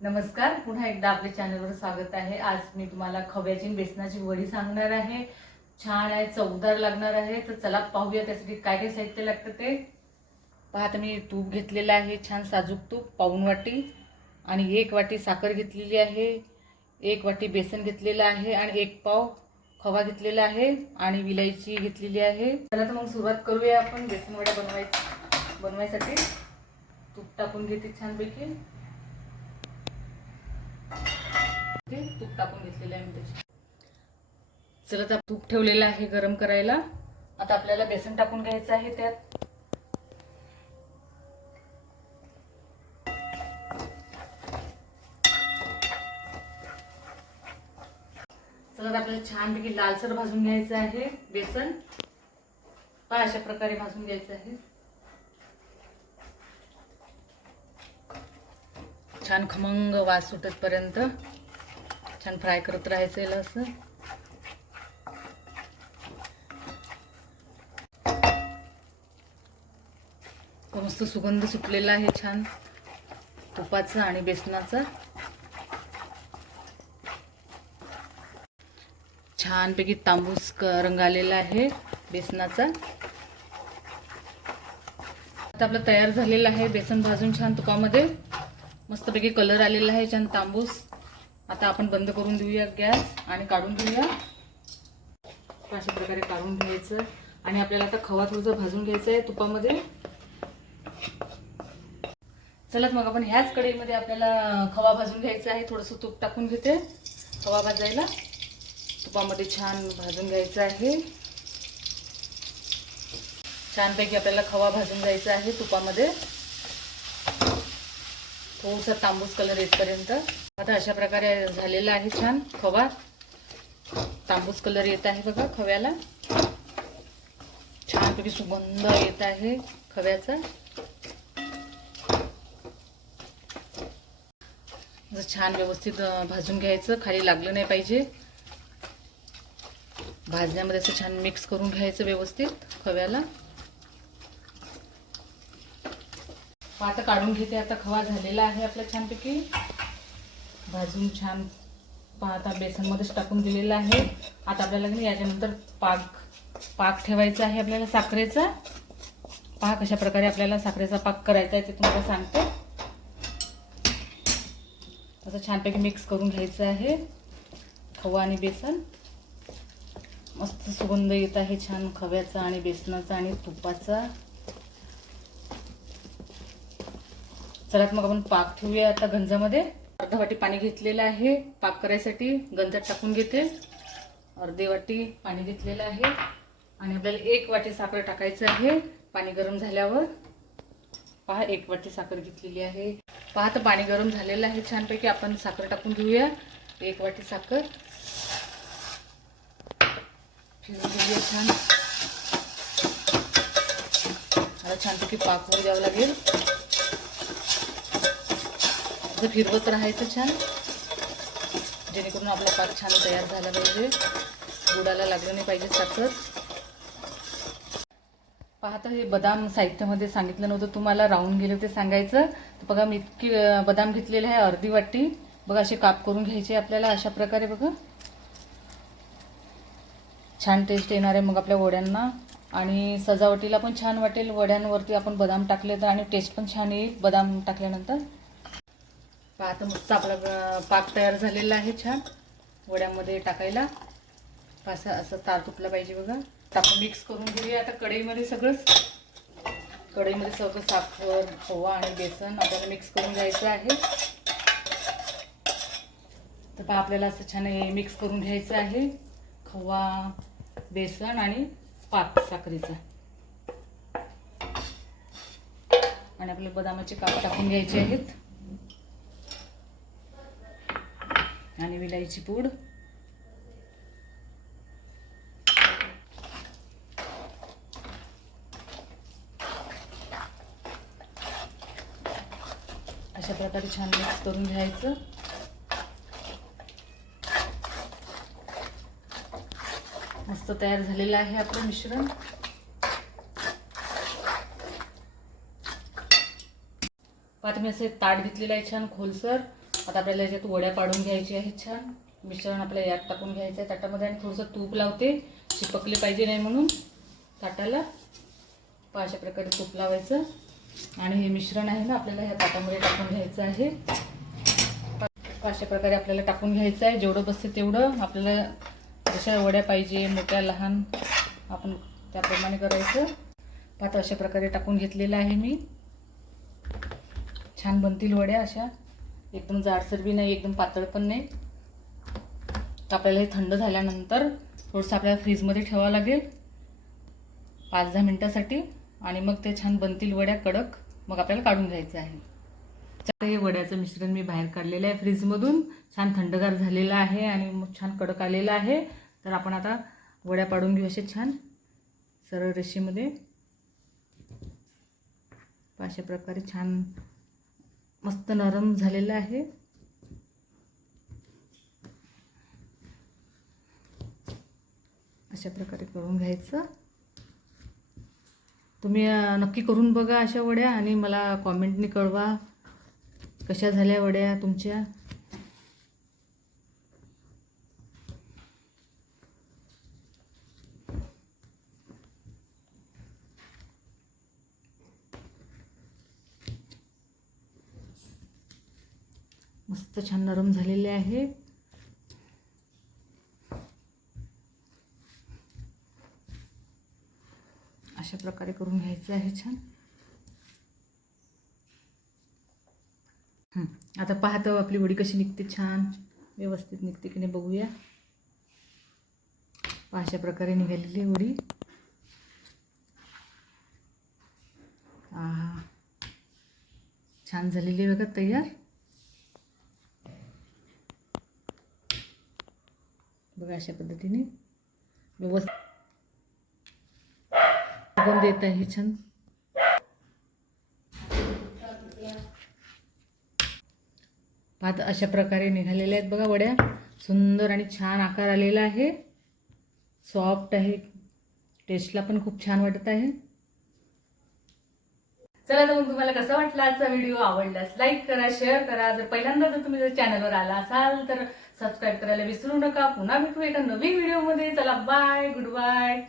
नमस्कार. पुन्हा एकदा आपल्या चॅनलवर स्वागत आहे. आज मी तुम्हाला खव्याची बेसनाची वडी सांगणार आहे. छान आहे चवदार लागणार आहे. तर चला पाहूया त्यासाठी काय काय साहित्य लागतं ते. पहा आता मी तूप घेतलेलं आहे छान साजूक तूप पाऊन वाटी आणि एक वाटी साखर घेतलेली आहे. एक वाटी बेसन घेतलेलं आहे आणि एक पाव खवा घेतलेला आहे आणि विलायची घेतलेली आहे. चला तर मग सुरुवात करूया आपण बेसन वड्या बनवायसाठी. तूप टाकून घेते छानपैकी. ते तूप टाकून घेतलेलं आहे मी त्याची चला तर तूप ठेवलेलं आहे गरम करायला. आता आपल्याला बेसन टाकून घ्यायचं आहे त्यात. चला आपल्याला छानपैकी लालसर भाजून घ्यायचं आहे बेसन. पहा अशा प्रकारे भाजून घ्यायचं आहे. छान खमंग वास सुटतपर्यंत. छान फ्राय करत राहायचं याला असं मस्त सुगंध सुटलेला आहे छान. तुपाचा आणि बेसनाचा. छानपैकी तांबूस क- रंग आलेला आहे बेसनाचा. आता आपलं तयार झालेला आहे बेसन भाजून छान तुपामध्ये. मस्तपैकी कलर आलेला आहे छान तांबूस. आता आपण बंद करून देऊया गॅस आणि काढून घेऊया. अशा प्रकारे काढून घ्यायचं. आणि आपल्याला आता खवा थोडंसं भाजून घ्यायचं आहे तुपामध्ये. चला मग आपण ह्याच कढईमध्ये आपल्याला खवा भाजून घ्यायचा आहे. थोडंसं तूप टाकून घेते. खवा भाजायला. तुपामध्ये छान भाजून घ्यायचं आहे. छानपैकी आपल्याला खवा भाजून घ्यायचा आहे तुपामध्ये. थोडासा तांबूस कलर येतपर्यंत. आता अशा प्रकारे झालेला आहे छान खवा. तांबूस कलर येत आहे बघा खव्याला. छानपैकी सुगंध येत आहे खव्याचा. छान व्यवस्थित भाजून घ्यायचं खाली लागलं नाही पाहिजे. भाजण्यामध्ये असं छान मिक्स करून घ्यायचं व्यवस्थित खव्याला. मग आता काढून घेते आता खवा झालेला आहे आपला छानपैकी. भाजून छान पहा आता बेसनमध्येच टाकून दिलेलं आहे. आता आपल्याला की याच्यानंतर पाक पाक ठेवायचा आहे आपल्याला साखरेचा. पहा कशा प्रकारे आपल्याला साखरेचा पाक करायचा आहे ते तुम्हाला सांगते. असं छानपैकी मिक्स करून घ्यायचं आहे. खवा आणि बेसन. मस्त सुगंध येत आहे छान खव्याचा आणि बेसनाचा आणि तुपाचा. चला मग आपण पाक ठेवूया आता गंजामध्ये. अर्धा वाटी पाणी घेतलेलं आहे. पाक करायसाठी गंजात टाकून घेते. अर्धी वाटी पाणी घेतलेलं आहे. आणि आपल्याला एक वाटी साखर टाकायचं आहे. पाणी गरम झाल्यावर. पहा एक वाटी साखर घेतलेली आहे. पहा तर पाणी गरम झालेलं आहे. छानपैकी आपण साखर टाकून घेऊया. एक वाटी साखर. फिरून घेऊया छान. मला छानपैकी पाक वर द्यावं लागेल. असं फिरवत राहायचं छान. जेणेकरून आपला पाक छान तयार झाला पाहिजे. गुडाला लागलं नाही पाहिजे साखर. पाहता हे बदाम साहित्यामध्ये सांगितलं नव्हतं तुम्हाला राहून गेले ते सांगायचं. तर बघा मी इतकी बदाम घेतलेले आहे अर्धी वाटी. बघा असे काप करून घ्यायचे आपल्याला अशा प्रकारे बघा. छान टेस्ट येणार आहे मग आपल्या वड्यांना. आणि सजावटीला पण छान वाटेल वड्यांवरती आपण बदाम टाकले तर आणि टेस्ट पण छान येईल बदाम टाकल्यानंतर. आता मस्त आपला पाक तयार झालेला आहे छान. वड्यामध्ये टाकायला. पासा असं तार तुटलं पाहिजे बघा. टाकून मिक्स करून घेऊया आता कढईमध्ये सगळंच. कढईमध्ये सगळं साखर खवा आणि बेसन आपल्याला मिक्स करून घ्यायचं आहे. तर पहा आपल्याला असं छान मिक्स करून घ्यायचं आहे. खवा बेसन आणि पाक साखरेचा. आणि आपले बदामाचे काप टाकून घ्यायचे आहेत. आणि विलायची पूड. अशा प्रकारे छान मिक्स करून घ्यायचं. मस्त तयार झालेलं आहे आपलं मिश्रण. आता मी असे ताट घेतलेलं आहे छान खोलसर. आता आपल्याला याच्यात वड्या पाडून घ्यायची आहे छान. मिश्रण आपल्याला यात टाकून घ्यायचं आहे ताटामध्ये आणि थोडंसं तूप लावते. चिपकले पाहिजे नाही म्हणून. ताटाला. अशा प्रकारे तूप लावायचं. आणि हे मिश्रण आहे ना आपल्याला ह्या ताटामध्ये टाकून घ्यायचं आहे. अशा प्रकारे आपल्याला टाकून घ्यायचं आहे. जेवढं बसते तेवढं आपल्याला जशा वड्या पाहिजे मोठ्या लहान आपण त्याप्रमाणे करायचं. पात अशा प्रकारे टाकून घेतलेलं आहे मी. छान बनतील वड्या अशा. एकदम जाडसर बी नाही एकदम पातळ पण नाही. तर आपल्याला हे थंड झाल्यानंतर थोडंसं आपल्याला फ्रीजमध्ये ठेवावं लागेल. पाच दहा मिनटासाठी आणि मग ते छान बनतील वड्या कडक. मग आपल्याला काढून घ्यायचं आहे. तर हे वड्याचं मिश्रण मी बाहेर काढलेलं आहे फ्रीजमधून. छान थंडगार झालेलं आहे आणि मग छान कडक आलेलं आहे. तर आपण आता वड्या पाडून घेऊ असे छान सरळ रेषेमध्ये. अशा प्रकारे छान मस्त नरम झालेलं आहे. अशा प्रकारे करून घ्यायचं. तुम्ही नक्की करून बघा अशा वड्या आणि मला कॉमेंटनी कळवा कशा झाल्या वड्या तुमच्या. मस्त छान नरम झालेले आहे. अशा प्रकारे करून घ्यायचं आहे छान. आता पाहतो आपली वडी कशी निघते छान व्यवस्थित निघते की नाही बघूया. अशा प्रकारे निघालेली वडी. छान झालेली आहे बघा तयार. बघा अशा पद्धतीने. व्यवस्थित देत आहे छान. भात अशा प्रकारे निघालेल्या आहेत बघा वड्या. सुंदर आणि छान आकार आलेला आहे. सॉफ्ट आहे. टेस्टला पण खूप छान वाटत आहे. चला तर मग तुम्हाला कसा वाटला आजचा व्हिडिओ? आवडल्यास लाईक करा शेअर करा. जर पहिल्यांदा जर तुम्ही जर चॅनलवर आला असाल तर सबस्क्राईब करायला विसरू नका. पुन्हा भेटू एका नवीन व्हिडिओमध्ये चला बाय गुड बाय